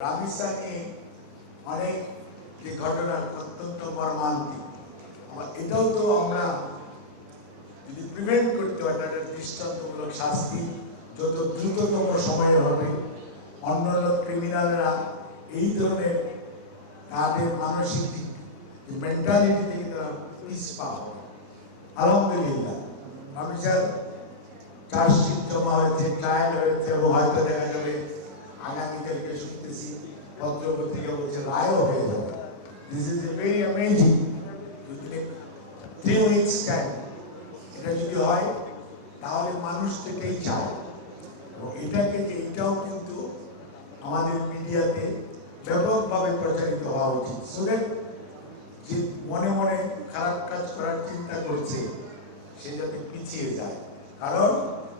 রাবিসা নিয়ে অনেক যে ঘটনা অত্যন্ত মর্মান্তিক, এটাও তো আমরা যদি প্রিভেন্ট করতে হয় তাদের দৃষ্টান্তমূলক শাস্তি যত দ্রুততম সময়ে হবে। অন্যান্য ক্রিমিনালরা এই ধরনের তাদের মানসিক মেন্টালিটি থেকে তারা পিছপা হবে। আলহামদুলিল্লাহ রাবিসার চার্জশিট জমা হয়েছে, ট্রায়াল হয়েছে এবং হয়তো দেখা যাবে আগামীকালকে শুনতেছি পত্রপত্রিকা বলছে রায়ও হয়ে যাবে। This is a very amazing. 3 weeks time এটা যদি হয় তাহলে মানুষ থেকেই চায় এবং এটাও কিন্তু আমাদের মিডিয়াতে ব্যাপকভাবে প্রচারিত হওয়া উচিত। স্টুডেন্ট যে মনে মনে খারাপ কাজ করার চিন্তা করছে সে যাতে পিছিয়ে যায়, কারণ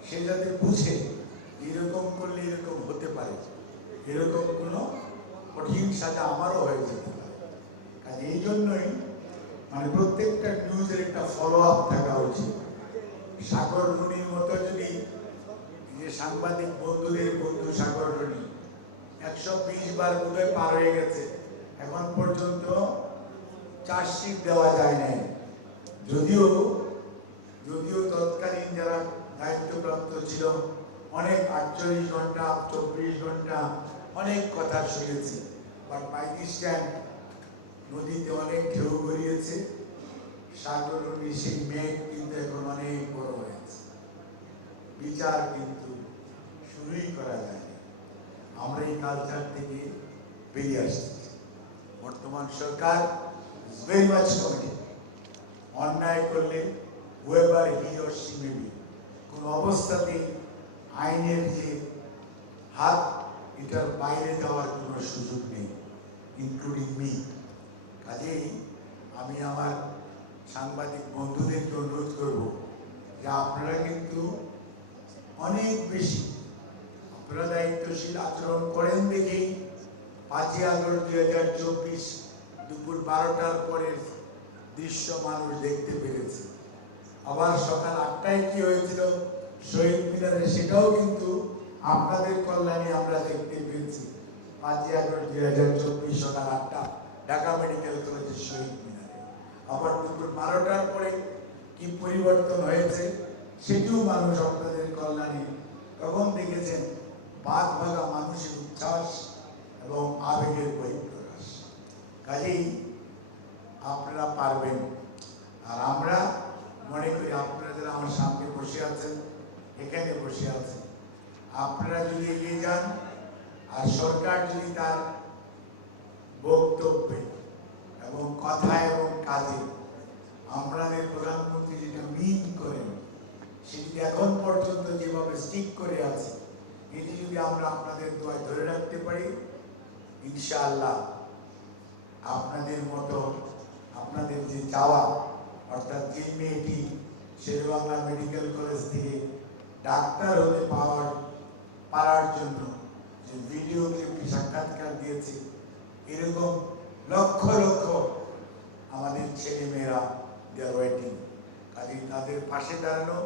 সে যাতে বুঝে এরকম করলে এরকম হতে পারে, এরকম কোনো কঠিন সাজা আমারও হয়ে যেতে পারে। কাজে এই জন্যই প্রত্যেকটা নিউজের একটা ফলো আপ থাকা উচিত। সাগর রুনির মতো যদি যে সাংবাদিক বন্ধুদের বন্ধু সাগর রুনি 120 বার বোধহয় পার হয়ে গেছে, এখন পর্যন্ত চার্জশিট দেওয়া যায় নাই। যদিও তৎকালীন যারা দায়িত্বপ্রাপ্ত ছিল অনেক 48 ঘন্টা 24 ঘন্টা অনেক কথা শুনেছি, বাট বাই দিস টাইম নদীতে অনেক ঢেউ গড়িয়েছে, সাগর নদী সেই মেঘ কিন্তু এখন অনেক বড় হয়েছে। বিচার কিন্তু শুরুই করা যায়নি। আমরা এই কালচার থেকে বেরিয়ে আসছি। বর্তমান সরকার ইজ ভেরি মাচ কমিটেড। অন্যায় করলে whoever he or she may be, কোন অবস্থাতেই আইনের যে হাত এটার বাইরে যাওয়ার কোনো সুযোগ নেই, ইনক্লুডিং মি। কাজেই আমি আমার সাংবাদিক বন্ধুদেরকে অনুরোধ করব যে আপনারা কিন্তু অনেক বেশি আপনারা দায়িত্বশীল আচরণ করেন দেখেই 5ই আগস্ট 2024 দুপুর 12টার পরের দৃশ্য মানুষ দেখতে পেরেছে। আবার সকাল 8টায় কি হয়েছিল শহীদ মিনারে, সেটাও কিন্তু আপনাদের কল্যাণে আমরা দেখতে পেয়েছি। 5ই আগস্ট 2024 সকাল 8টা ঢাকা মেডিকেল কলেজের শহীদ মিনারে। আবার দুপুর 12টার পরে কি পরিবর্তন হয়েছে সেটিও মানুষ আপনাদের কল্যাণে তখন দেখেছেন। ভাগা মানুষের উচ্ছ্বাস এবং আবেগের বহিঃপ্রকাশ। কাজেই আপনারা পারবেন। আর আমরা মনে করি আপনারা যারা আমার সামনে বসে আছেন, এখানে বসে আছেন, আপনারা যদি এগিয়ে যান আর সরকার যদি তার বক্তব্যে এবং কথায় এবং কাজে আমাদের প্রধানমন্ত্রী যেটা মিন করেন সেটি এখন পর্যন্ত যেভাবে স্টিক করে আছে, এটি যদি আমরা আপনাদের দোয়ায় ধরে রাখতে পারি, ইনশাআল্লাহ আপনাদের মতো আপনাদের যে চাওয়া, অর্থাৎ যে মেয়েটি শেরেবাংলা মেডিকেল কলেজ থেকে ডাক্তার হতে পারার জন্য যে ভিডিও ক্লিপটি সাক্ষাৎকার দিয়েছে, এরকম লক্ষ লক্ষ আমাদের ছেলে মেয়েরা দে আর ওয়েটিং। কাজে তাদের পাশে দাঁড়ানো